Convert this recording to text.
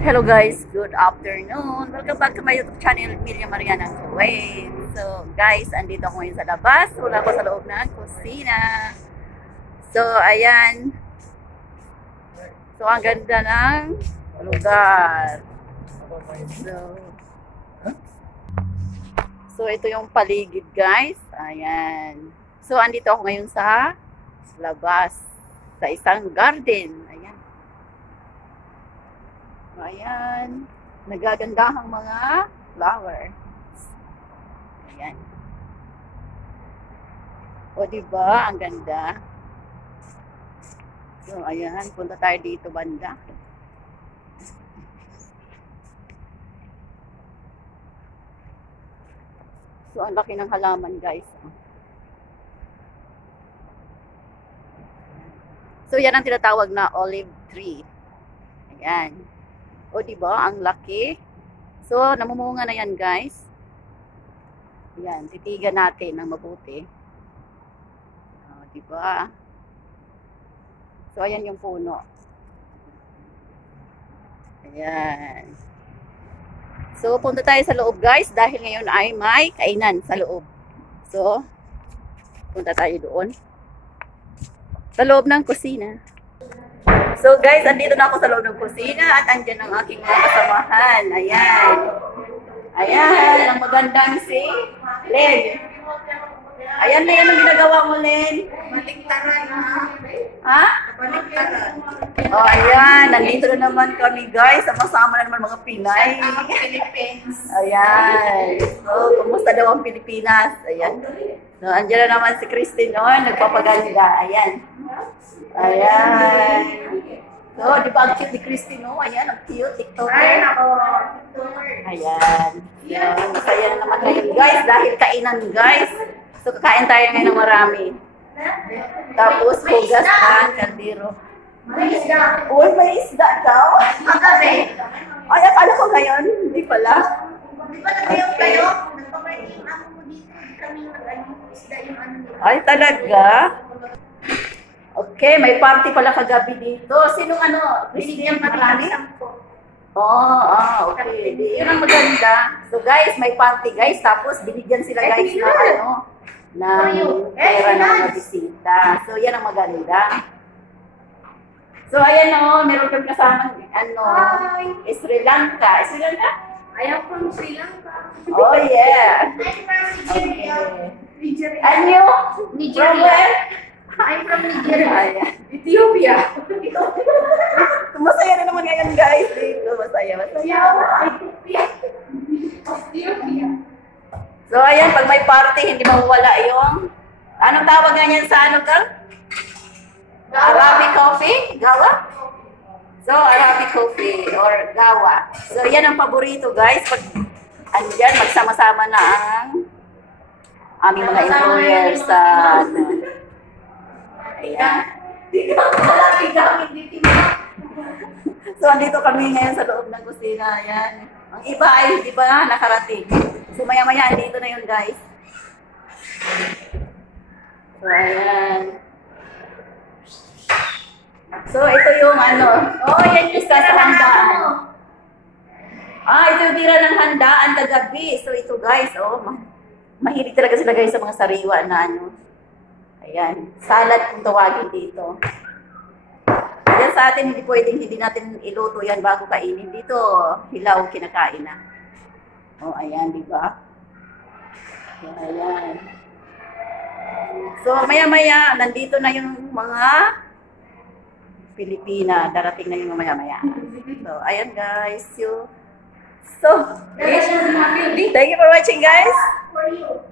Hello guys, good afternoon. Welcome back to my YouTube channel, Miriam Mariana Kuwait. So guys, andito ako ngayon sa labas. Wala ko sa loob ng kusina. So ayan. So ang ganda ng lugar. So ito yung paligid guys. Ayan. So andito ako ngayon sa labas. Sa isang garden. Ayan. Ayan. Nagagandahang mga flower. Ayan. O diba? Ang ganda. So, ayan. Punta tayo dito banda. So, ang laki ng halaman guys. So, yan ang tinatawag na olive tree. Ayan. O, diba? Ang laki. So, namumunga na yan, guys. Ayan. Titigan natin ng mabuti. O, diba? So, ayan yung puno. Ayan. So, punta tayo sa loob, guys. Dahil ngayon ay may kainan sa loob. So, punta tayo doon. Sa loob ng kusina. So guys, andito na ako sa loob ng kusina at andyan ang aking mga kasamahan. Ayan. Ayan, ang magandang si Len. Ayan, Len, anong ginagawa mo, Len? Baliktaran ha? Ha? Baliktaran. Oh, ayan, nandito na naman kami guys. Sama-sama na naman mga Pinay. Ang Philippines. Ayan. So, kumusta daw ang Pilipinas? Ayan. So, andyan na naman si Christine. Oh, nagpapaganda. Ayan. Ayan. So, di ba ang cute ni Christine, no? Ayan, ang cute, TikTok. Ay, nako. Ayan. Yan, masaya na naman ngayon, guys, dahil kainan, guys. So, kakain tayo ngayon ng marami. Tapos, hugas ang kaldero. May isda. Uy, may isda daw. Kagabi. Ay, akala ko ngayon. Hindi pala. Di ba nagayong kayo? Nagpapay yung ako mo dito. Kami nag-ano, isda yung ano nila. Ay, talaga? Okay, may party pala kagabi dito. Sinong ano? Binigyan Christine, kami marami? ng 10. Okay. Yun ang maganda. So guys, may party guys. Tapos binigyan sila guys ng ano, ng pera ng mga bisita. So yan ang maganda. So ayan o, meron kang kasama ano, Sri Lanka. Sri Lanka? I am from Sri Lanka. Oh yeah. I'm from Nigeria. Nigeria. And you? Nigeria. From where? I'm from Nigeria. Ayan. Ethiopia. Masaya na naman ngayon guys dito. Masaya. Ethiopia. Ethiopia. So ayan, pag may party, hindi mawawala yung, anong tawag nga yan sa ano ka? Arabic coffee? Gawa? So, Arabic coffee or gawa. So, yan ang paborito guys. Pag andyan, magsama-sama na ang aming mga employers sa ayan. So, andito kami ngayon sa loob ng kusina. Ayan. Ang iba ay hindi pa nakarating. So, maya-maya, andito na yun guys. So, ayan. So, ito yung ano. Oh, yan yung sa handaan. Ito yung tira ng handaan kagabi. So, ito guys, oh. Mahilig talaga sila guys sa mga sariwa na ano. Ayan. Salad kung tawagin dito. Yan sa atin, hindi pwedeng hindi natin iluto yan bago kainin. Dito, hilaw kinakain na. Oh, ayan, di ba? Ayan. So, maya-maya, nandito na yung mga Pilipina. Darating na yung maya-maya. So, ayan guys. So, thank you for watching guys. For you.